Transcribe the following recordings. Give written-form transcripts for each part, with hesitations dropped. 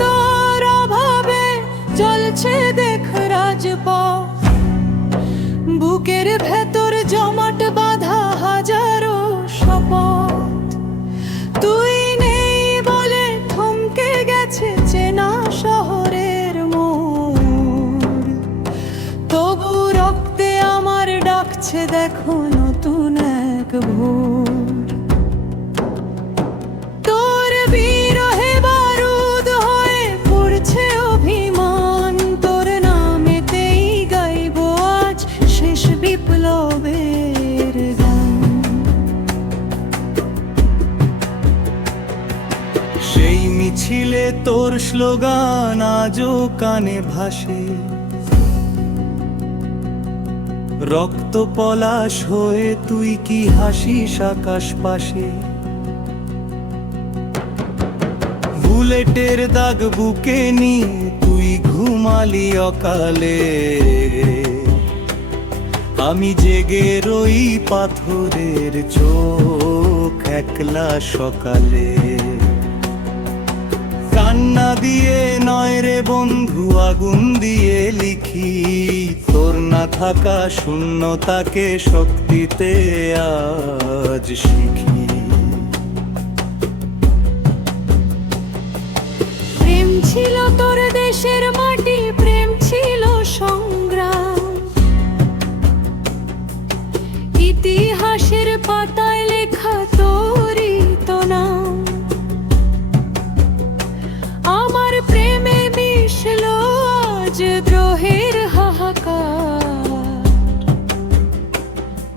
তোর অভাবে চলছে দেখ রাজপথ, বুকের ভেতর জমাট বাঁধা হাজারো শপথ। তুই নেই বলে থমকে গেছে চেনা শহরের মোড়, তবু রক্তে আমার ডাকছে দেখো নতুন এক ভোর। সেই মিছিলে তোর স্লোগান আজও কানে ভাসে, রক্ত পলাশ হয়ে তুই কি হাসিস আকাশ পাশে। বুলেটের দাগ বুকে নিয়ে তুই ঘুমালি অকালে, আমি জেগে রই পাথরের চোখ একলা সকালে। কান্না দিয়ে নয় রে বন্ধু আগুন দিয়ে লিখি, তোর না থাকা শূন্যতাকে শক্তিতে আজ শিখি। প্রেম ছিল তোর দেশের মাটি, প্রেম ছিল সংগ্রাম, ইতিহাসের পাতায় লেখা তোরই তো নাম। আমার প্রেমে মিশল আজ দ্রোহের হাহাকার,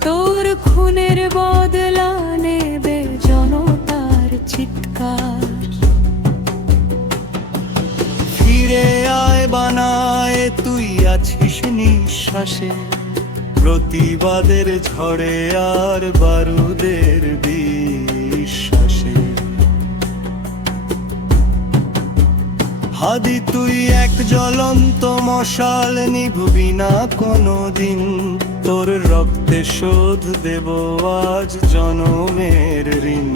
তোর খুনের বদলা নেবে জনতার চিৎকার। ফিরে আয় বানায় তুই আছিস নিঃশ্বাসে, প্রতিবাদের ঝড়ে আর বারুদের বিশ্বাসে। হাদি তুই এক জ্বলন্ত মশাল, নিভবি না কোনোদিন, তোর রক্তে শোধ দেব আজ জনমের ঋণ।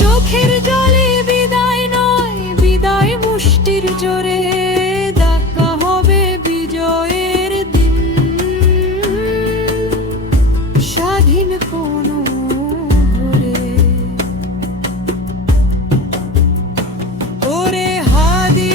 চোখের জলে বিদায় নয়, বিদায় মুষ্টির জোরে দেখা হবে বিজয়ের দিন। স্বাধীন কোনো ভোরে ওরে হাদি,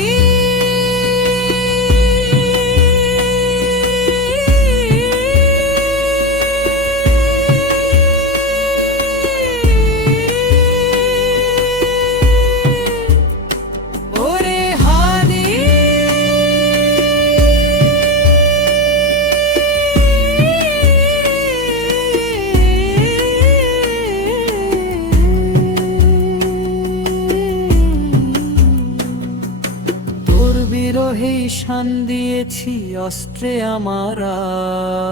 বিরহেই শান দিয়েছি অস্ত্রে আমার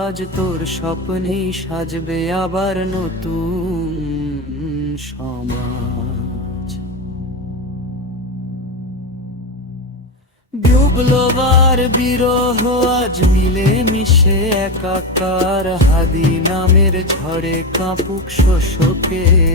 আজ, তোর স্বপ্নেই সাজবে আবার নতুন সমাজ। বিপ্লবার বিরহ আজ মিলে মিশে একাকার, হাদি নামের ঝড়ে কাঁপুক শোষকের